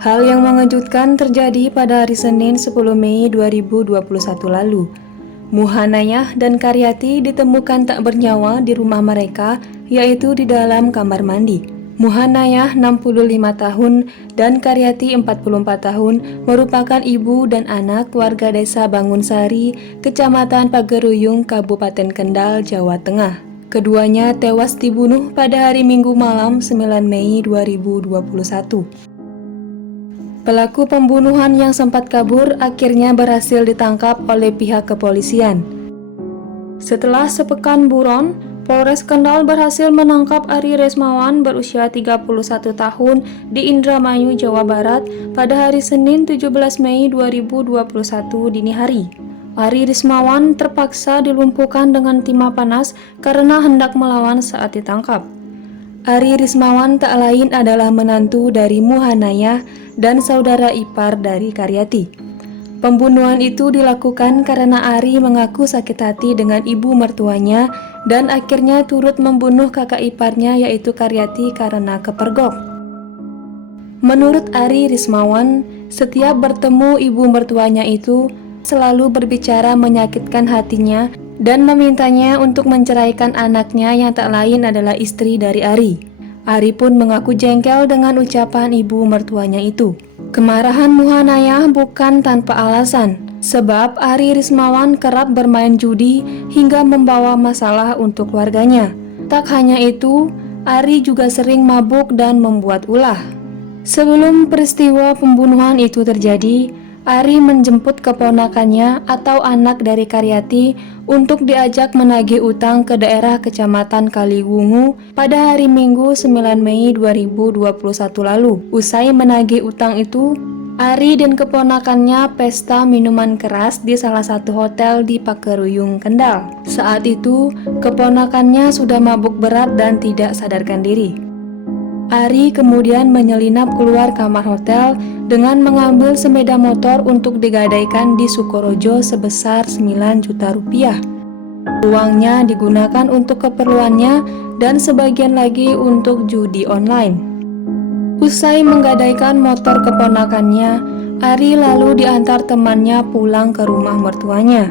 Hal yang mengejutkan terjadi pada hari Senin 10 Mei 2021 lalu. Muhanayah dan Karyati ditemukan tak bernyawa di rumah mereka, yaitu di dalam kamar mandi. Muhanayah 65 tahun dan Karyati 44 tahun merupakan ibu dan anak warga desa Bangunsari, Kecamatan Pageruyung, Kabupaten Kendal, Jawa Tengah. Keduanya tewas dibunuh pada hari Minggu malam 9 Mei 2021. Pelaku pembunuhan yang sempat kabur akhirnya berhasil ditangkap oleh pihak kepolisian. Setelah sepekan buron, Polres Kendal berhasil menangkap Ari Resmawan berusia 31 tahun di Indramayu, Jawa Barat pada hari Senin 17 Mei 2021 dini hari. Ari Resmawan terpaksa dilumpuhkan dengan timah panas karena hendak melawan saat ditangkap. Ari Resmawan tak lain adalah menantu dari Muhanayah dan saudara ipar dari Karyati. Pembunuhan itu dilakukan karena Ari mengaku sakit hati dengan ibu mertuanya dan akhirnya turut membunuh kakak iparnya yaitu Karyati karena kepergok. Menurut Ari Resmawan, setiap bertemu ibu mertuanya itu selalu berbicara menyakitkan hatinya dan memintanya untuk menceraikan anaknya yang tak lain adalah istri dari Ari. Ari pun mengaku jengkel dengan ucapan ibu mertuanya itu. Kemarahan Muhanayah bukan tanpa alasan, sebab Ari Resmawan kerap bermain judi hingga membawa masalah untuk warganya. Tak hanya itu, Ari juga sering mabuk dan membuat ulah. Sebelum peristiwa pembunuhan itu terjadi, Ari menjemput keponakannya atau anak dari Karyati untuk diajak menagih utang ke daerah Kecamatan Kaliwungu pada hari Minggu 9 Mei 2021 lalu. Usai menagih utang itu, Ari dan keponakannya pesta minuman keras di salah satu hotel di Pageruyung, Kendal. Saat itu, keponakannya sudah mabuk berat dan tidak sadarkan diri. Ari kemudian menyelinap keluar kamar hotel dengan mengambil sepeda motor untuk digadaikan di Sukorojo sebesar 9 juta rupiah. Uangnya digunakan untuk keperluannya dan sebagian lagi untuk judi online. Usai menggadaikan motor keponakannya, Ari lalu diantar temannya pulang ke rumah mertuanya.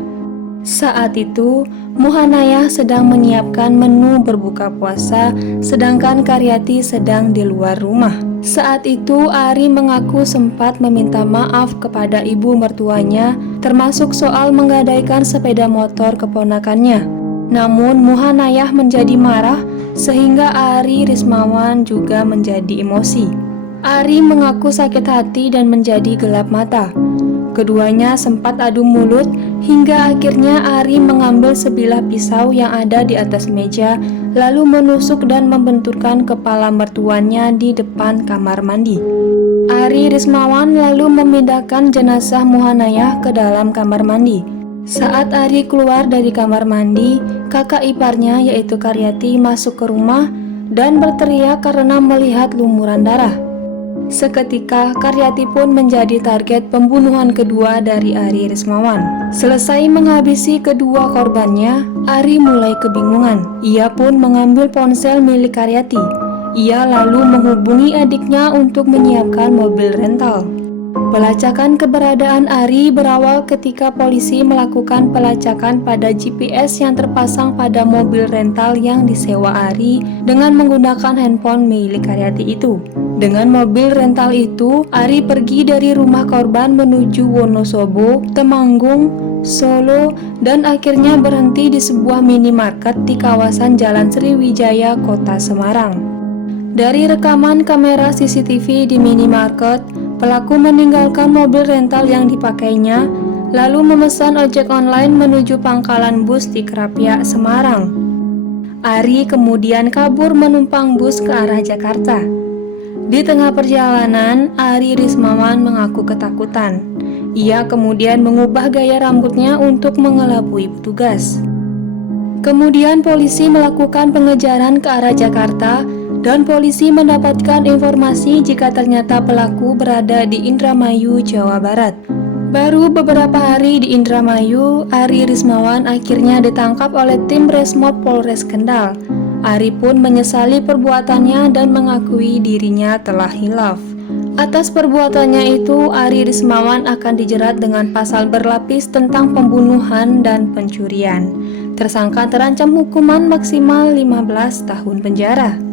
Saat itu, Muhanayah sedang menyiapkan menu berbuka puasa, sedangkan Karyati sedang di luar rumah. Saat itu, Ari mengaku sempat meminta maaf kepada ibu mertuanya, termasuk soal menggadaikan sepeda motor keponakannya. Namun, Muhanayah menjadi marah, sehingga Ari Resmawan juga menjadi emosi. Ari mengaku sakit hati dan menjadi gelap mata. Keduanya sempat adu mulut hingga akhirnya Ari mengambil sebilah pisau yang ada di atas meja lalu menusuk dan membenturkan kepala mertuanya di depan kamar mandi. Ari Resmawan lalu memindahkan jenazah Muhanayah ke dalam kamar mandi. Saat Ari keluar dari kamar mandi, kakak iparnya yaitu Karyati masuk ke rumah dan berteriak karena melihat lumuran darah. Seketika, Karyati pun menjadi target pembunuhan kedua dari Ari Resmawan. Selesai menghabisi kedua korbannya, Ari mulai kebingungan. Ia pun mengambil ponsel milik Karyati. Ia lalu menghubungi adiknya untuk menyiapkan mobil rental. Pelacakan keberadaan Ari berawal ketika polisi melakukan pelacakan pada GPS yang terpasang pada mobil rental yang disewa Ari dengan menggunakan handphone milik Karyati itu. Dengan mobil rental itu, Ari pergi dari rumah korban menuju Wonosobo, Temanggung, Solo, dan akhirnya berhenti di sebuah minimarket di kawasan Jalan Sriwijaya, Kota Semarang. Dari rekaman kamera CCTV di minimarket, pelaku meninggalkan mobil rental yang dipakainya, lalu memesan ojek online menuju pangkalan bus di Krapyak, Semarang. Ari kemudian kabur menumpang bus ke arah Jakarta. Di tengah perjalanan, Ari Resmawan mengaku ketakutan. Ia kemudian mengubah gaya rambutnya untuk mengelabui petugas. Kemudian polisi melakukan pengejaran ke arah Jakarta dan polisi mendapatkan informasi jika ternyata pelaku berada di Indramayu, Jawa Barat. Baru beberapa hari di Indramayu, Ari Resmawan akhirnya ditangkap oleh tim Resmob Polres Kendal. Ari pun menyesali perbuatannya dan mengakui dirinya telah hilaf. Atas perbuatannya itu, Ari Rismawan akan dijerat dengan pasal berlapis tentang pembunuhan dan pencurian. Tersangka terancam hukuman maksimal 15 tahun penjara.